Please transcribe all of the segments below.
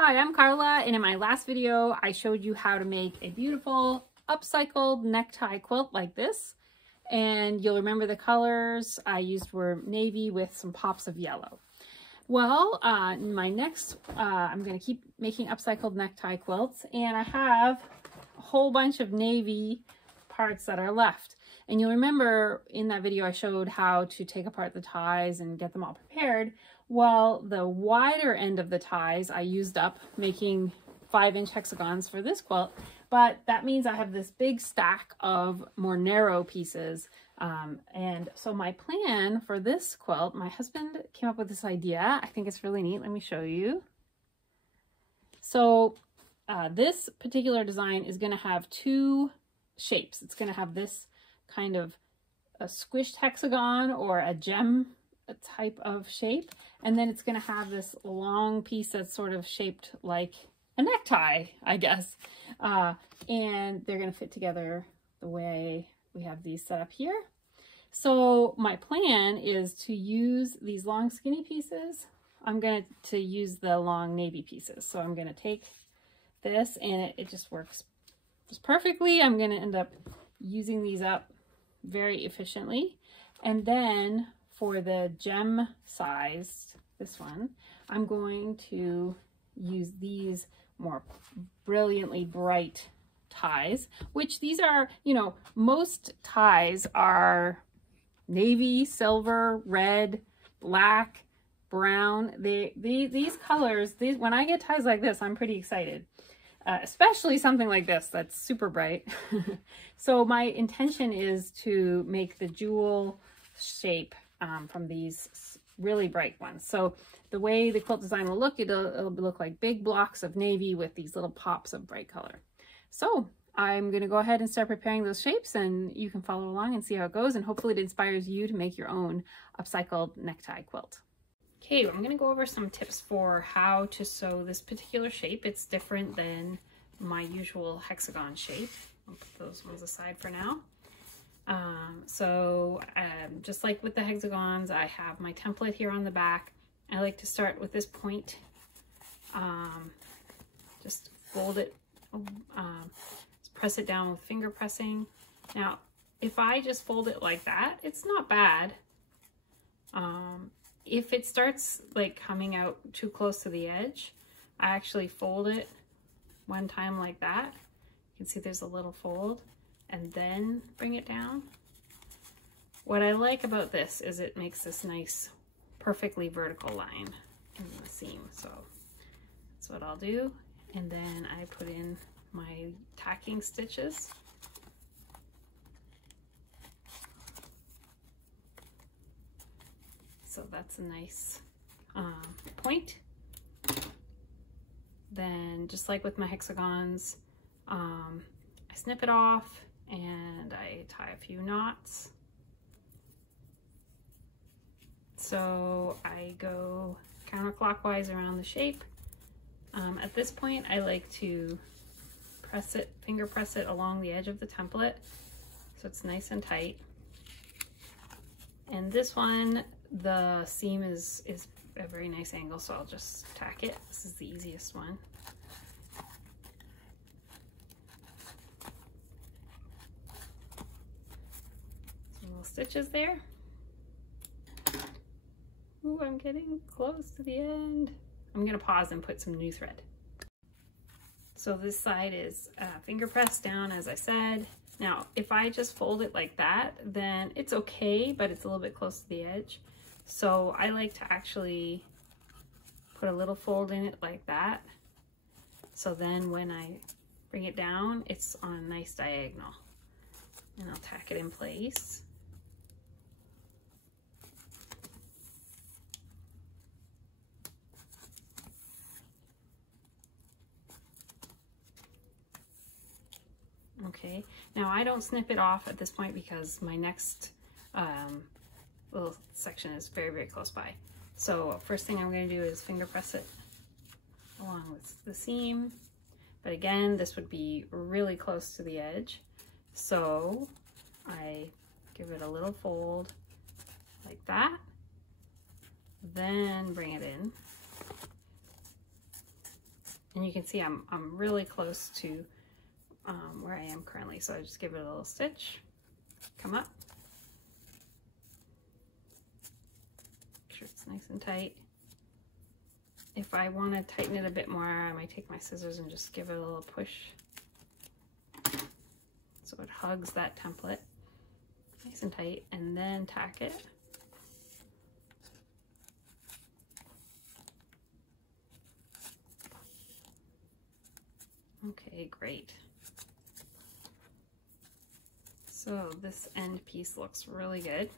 Hi, I'm Carla, and in my last video, I showed you how to make a beautiful upcycled necktie quilt like this. And you'll remember the colors I used were navy with some pops of yellow. Well, in my next, I'm going to keep making upcycled necktie quilts, and I have a whole bunch of navy parts that are left. And you'll remember in that video I showed how to take apart the ties and get them all prepared. Well, the wider end of the ties I used up making 5-inch hexagons for this quilt, but that means I have this big stack of more narrow pieces. And so my plan for this quilt, my husband came up with this idea. I think it's really neat. Let me show you. So this particular design is going to have two shapes. It's going to have this kind of a squished hexagon or a gem type of shape, and then it's going to have this long piece that's sort of shaped like a necktie, I guess, and they're going to fit together the way we have these set up here. So my plan is to use these long skinny pieces. I'm going to use the long navy pieces. So I'm going to take this, and it just works just perfectly. I'm going to end up using these up very efficiently. And then for the gem sized, this one, I'm going to use these more brilliantly bright ties, which these are, you know, most ties are navy, silver, red, black, brown. These colors, when I get ties like this, I'm pretty excited. Especially something like this that's super bright. So my intention is to make the jewel shape from these really bright ones. So the way the quilt design will look, it'll look like big blocks of navy with these little pops of bright color. So I'm going to go ahead and start preparing those shapes, and you can follow along and see how it goes, and hopefully it inspires you to make your own upcycled necktie quilt. Okay, I'm going to go over some tips for how to sew this particular shape. It's different than my usual hexagon shape. I'll put those ones aside for now. Just like with the hexagons, I have my template here on the back. I like to start with this point. Just fold it, just press it down with finger pressing. Now, if I just fold it like that, it's not bad. If it starts like coming out too close to the edge, I actually fold it one time like that. You can see there's a little fold, and then bring it down. What I like about this is it makes this nice, perfectly vertical line in the seam. So that's what I'll do. And then I put in my tacking stitches. So that's a nice point. Then just like with my hexagons, I snip it off and I tie a few knots. So I go counterclockwise around the shape. At this point, I like to press it, finger press it along the edge of the template so it's nice and tight. And this one, the seam is a very nice angle, so I'll just tack it. This is the easiest one. Some little stitches there. Ooh, I'm getting close to the end. I'm gonna pause and put some new thread. So this side is finger pressed down, as I said. Now, if I just fold it like that, then it's okay, but it's a little bit close to the edge. So I like to actually put a little fold in it like that. So then when I bring it down, it's on a nice diagonal. And I'll tack it in place. Okay, now I don't snip it off at this point because my next little section is very, very close by. So first thing I'm going to do is finger press it along with the seam. But again, this would be really close to the edge. So I give it a little fold like that. then bring it in. And you can see I'm really close to where I am currently. So I just give it a little stitch, come up, make sure it's nice and tight. If I want to tighten it a bit more, I might take my scissors and just give it a little push so it hugs that template nice and tight, and then tack it. Okay, great. So this end piece looks really good.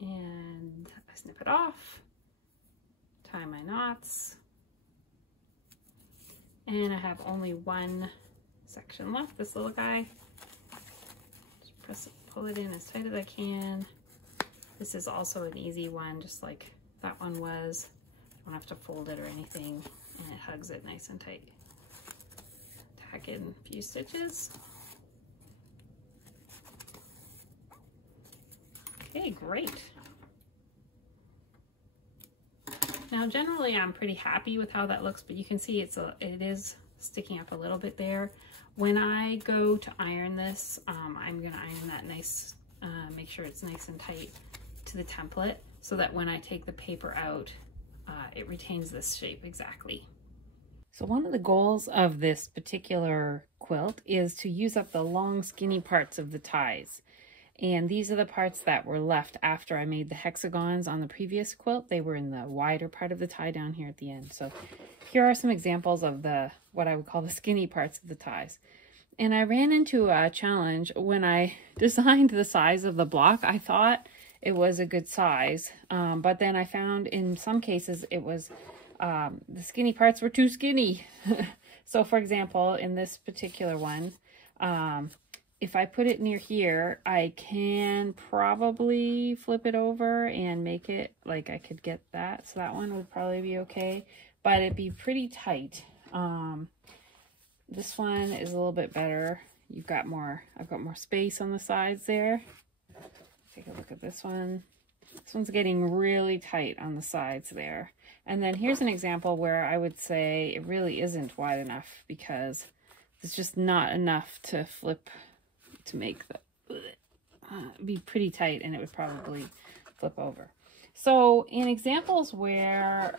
And I snip it off, tie my knots, and I have only one section left, this little guy. Just press it, pull it in as tight as I can. This is also an easy one, just like that one was. Don't have to fold it or anything, and it hugs it nice and tight. Tack in a few stitches. Okay, great. Now generally I'm pretty happy with how that looks, but you can see it is sticking up a little bit there. When I go to iron this, I'm gonna iron that nice, make sure it's nice and tight to the template so that when I take the paper out, it retains this shape exactly. So one of the goals of this particular quilt is to use up the long skinny parts of the ties. And these are the parts that were left after I made the hexagons on the previous quilt. They were in the wider part of the tie down here at the end. So here are some examples of what I would call the skinny parts of the ties. And I ran into a challenge when I designed the size of the block. I thought it was a good size, but then I found in some cases it was, the skinny parts were too skinny. So for example, in this particular one, if I put it near here, I can probably flip it over and make it like I could get that. So that one would probably be okay, but it'd be pretty tight. This one is a little bit better. I've got more space on the sides there. Take a look at this one. This one's getting really tight on the sides there. And then here's an example where I would say it really isn't wide enough because it's just not enough to flip to make the be pretty tight, and it would probably flip over. So in examples where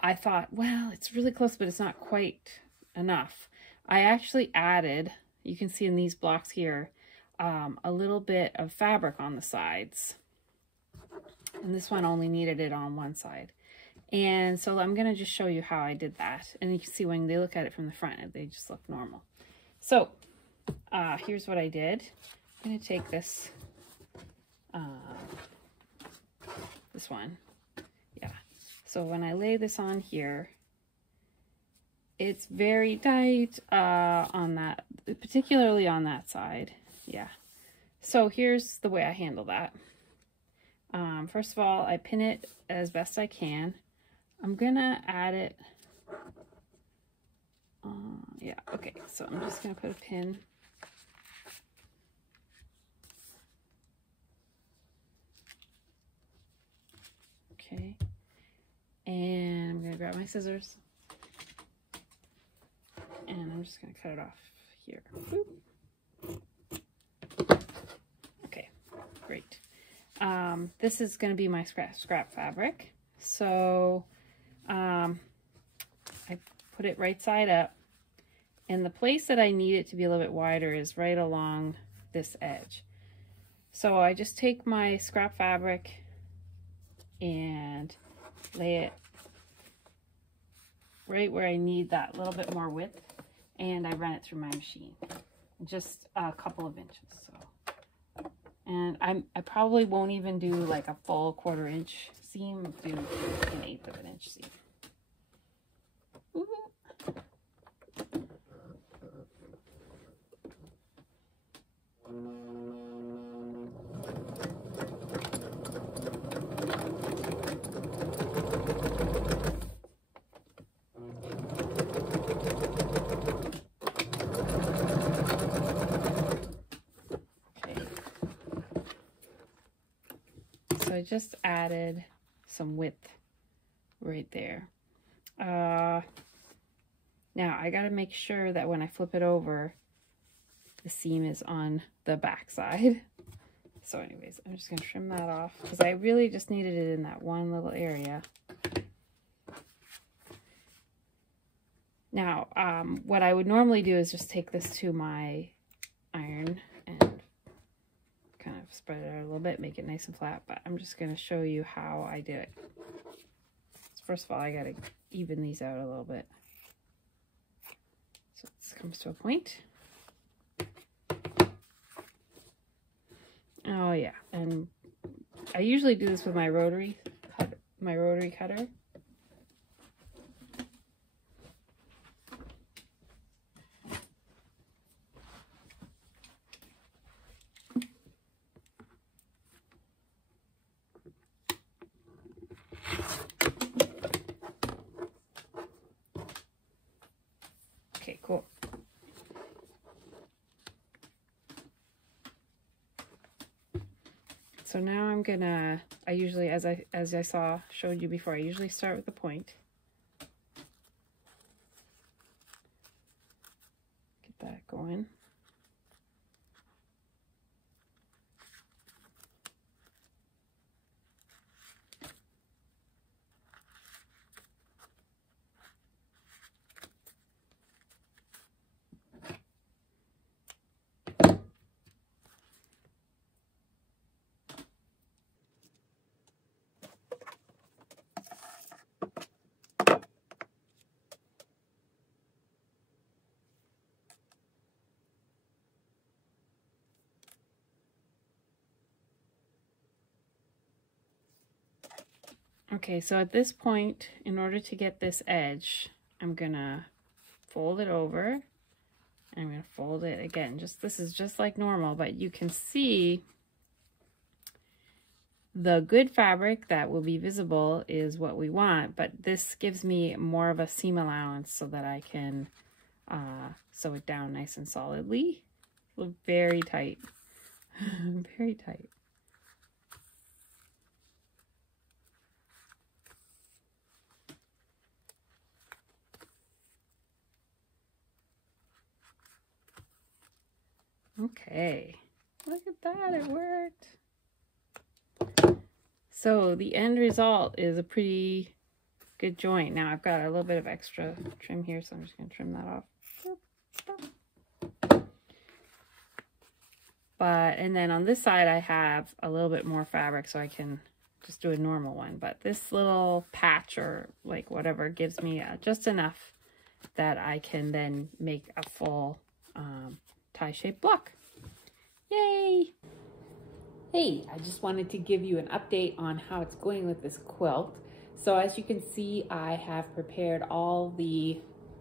I thought, well, it's really close, but it's not quite enough, I actually added, you can see in these blocks here, a little bit of fabric on the sides. And this one only needed it on one side. And so I'm going to just show you how I did that. And you can see when they look at it from the front, they just look normal. So here's what I did. I'm going to take this, this one. Yeah. So when I lay this on here, it's very tight on that, particularly on that side. Yeah. So here's the way I handle that. First of all, I pin it as best I can. I'm gonna add it. Yeah, okay, so I'm just gonna put a pin. Okay, and I'm gonna grab my scissors, and I'm just gonna cut it off here. Boop. Okay, great. This is going to be my scrap fabric. So I put it right side up, and the place that I need it to be a little bit wider is right along this edge. So I just take my scrap fabric and lay it right where I need that little bit more width, and I run it through my machine, just a couple of inches. So. And I probably won't even do like a full 1/4 inch seam, do 1/8 of an inch seam. Ooh. So I just added some width right there. Now I got to make sure that when I flip it over, the seam is on the back side. So anyways, I'm just going to trim that off because I really just needed it in that one little area. Now, what I would normally do is just take this to my iron and kind of spread it out a little bit, make it nice and flat, but I'm just going to show you how I do it. So first of all, I got to even these out a little bit. So this comes to a point. Oh yeah, and I usually do this with my rotary cutter. Okay, cool. So now I'm gonna, I usually, as I showed you before, I usually start with the point. Get that going. Okay, so at this point, in order to get this edge, I'm gonna fold it over, and I'm gonna fold it again. This is just like normal, but you can see the good fabric that will be visible is what we want, but this gives me more of a seam allowance so that I can sew it down nice and solidly. Look very tight, very tight. Okay, look at that, it worked. So the end result is a pretty good joint. Now I've got a little bit of extra trim here, so I'm just going to trim that off. And then on this side I have a little bit more fabric, so I can just do a normal one. But this little patch, or like whatever, gives me just enough that I can then make a full tie-shaped block. Yay! Hey, I just wanted to give you an update on how it's going with this quilt. So as you can see, I have prepared all the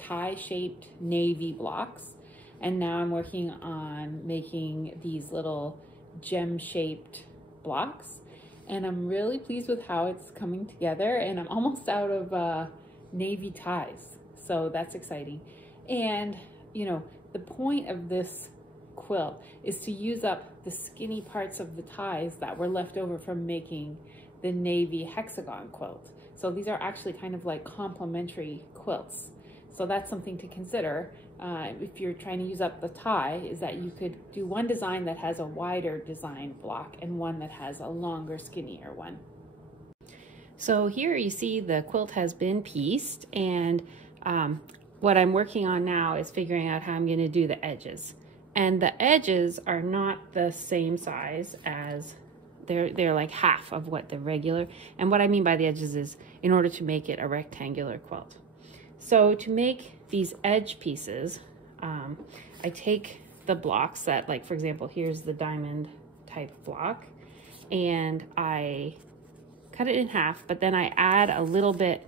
tie-shaped navy blocks, and now I'm working on making these little gem-shaped blocks, and I'm really pleased with how it's coming together, and I'm almost out of navy ties, so that's exciting. And you know, the point of this quilt is to use up the skinny parts of the ties that were left over from making the navy hexagon quilt. So these are actually kind of like complementary quilts. So that's something to consider if you're trying to use up the tie, is that you could do one design that has a wider design block and one that has a longer, skinnier one. So here you see the quilt has been pieced, and what I'm working on now is figuring out how I'm going to do the edges. And the edges are not the same size as, they're like half of what the regular, and what I mean by the edges is in order to make it a rectangular quilt. So to make these edge pieces, I take the blocks that, like for example, here's the diamond type block, and I cut it in half, but then I add a little bit.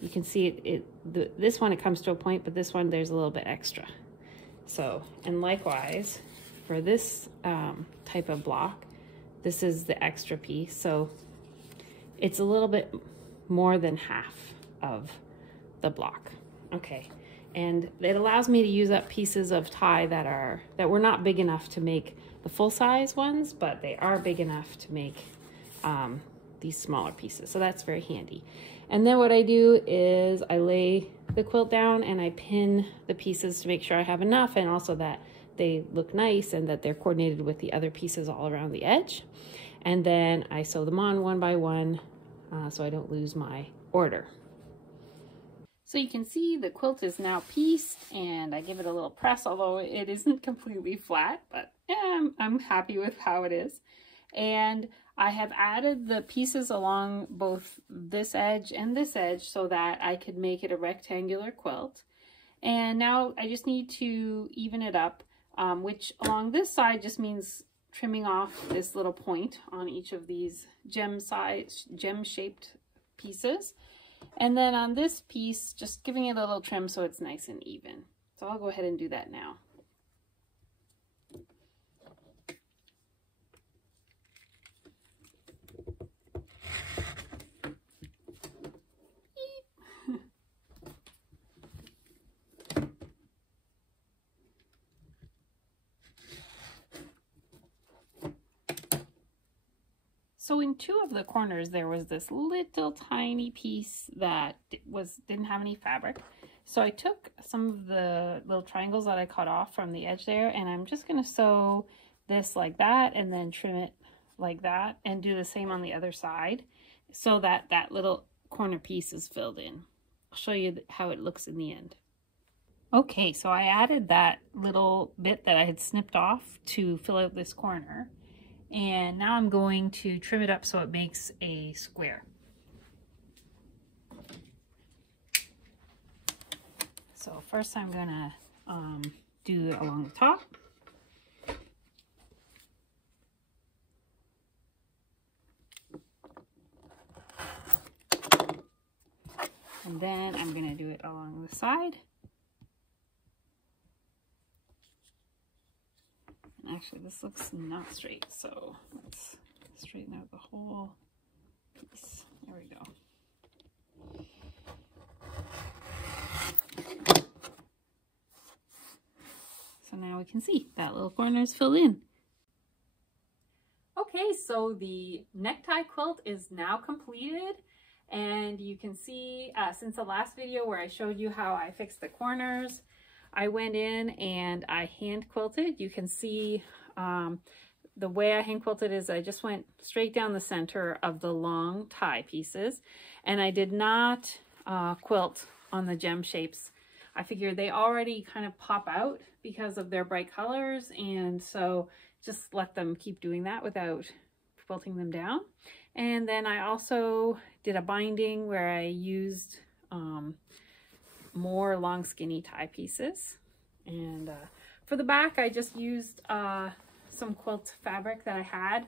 You can see this one, it comes to a point, but this one, there's a little bit extra. So, and likewise, for this type of block, this is the extra piece. So it's a little bit more than half of the block. Okay, and it allows me to use up pieces of tie that were not big enough to make the full size ones, but they are big enough to make these smaller pieces. So that's very handy. And then what I do is I lay the quilt down and I pin the pieces to make sure I have enough, and also that they look nice and that they're coordinated with the other pieces all around the edge. And then I sew them on one by one so I don't lose my order. So you can see the quilt is now pieced, and I give it a little press, although it isn't completely flat, but I'm happy with how it is. And I have added the pieces along both this edge and this edge so that I could make it a rectangular quilt. And now I just need to even it up, which along this side just means trimming off this little point on each of these gem-shaped pieces. And then on this piece, just giving it a little trim so it's nice and even. So I'll go ahead and do that now. So in two of the corners, there was this little tiny piece that didn't have any fabric. So I took some of the little triangles that I cut off from the edge there, and I'm just going to sew this like that and then trim it like that and do the same on the other side so that that little corner piece is filled in. I'll show you how it looks in the end. Okay, so I added that little bit that I had snipped off to fill out this corner. And now I'm going to trim it up so it makes a square. So first I'm gonna do it along the top. And then I'm gonna do it along the side. Actually, this looks not straight, so let's straighten out the whole piece. There we go. So now we can see that little corner is filled in. Okay, so the necktie quilt is now completed, and you can see since the last video where I showed you how I fixed the corners, I went in and I hand quilted. You can see the way I hand quilted is I just went straight down the center of the long tie pieces, and I did not quilt on the gem shapes. I figured they already kind of pop out because of their bright colors, and so just let them keep doing that without quilting them down. And then I also did a binding where I used more long skinny tie pieces, and for the back I just used some quilt fabric that I had.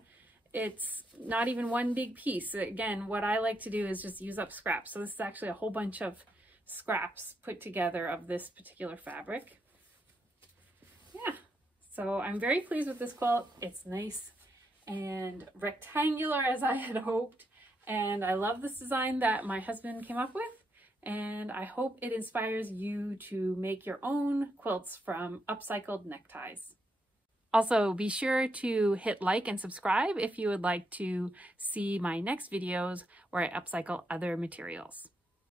It's not even one big piece. Again, what I like to do is just use up scraps. So this is actually a whole bunch of scraps put together of this particular fabric. Yeah, so I'm very pleased with this quilt. It's nice and rectangular as I had hoped, and I love this design that my husband came up with. And I hope it inspires you to make your own quilts from upcycled neckties. Also, be sure to hit like and subscribe if you would like to see my next videos where I upcycle other materials.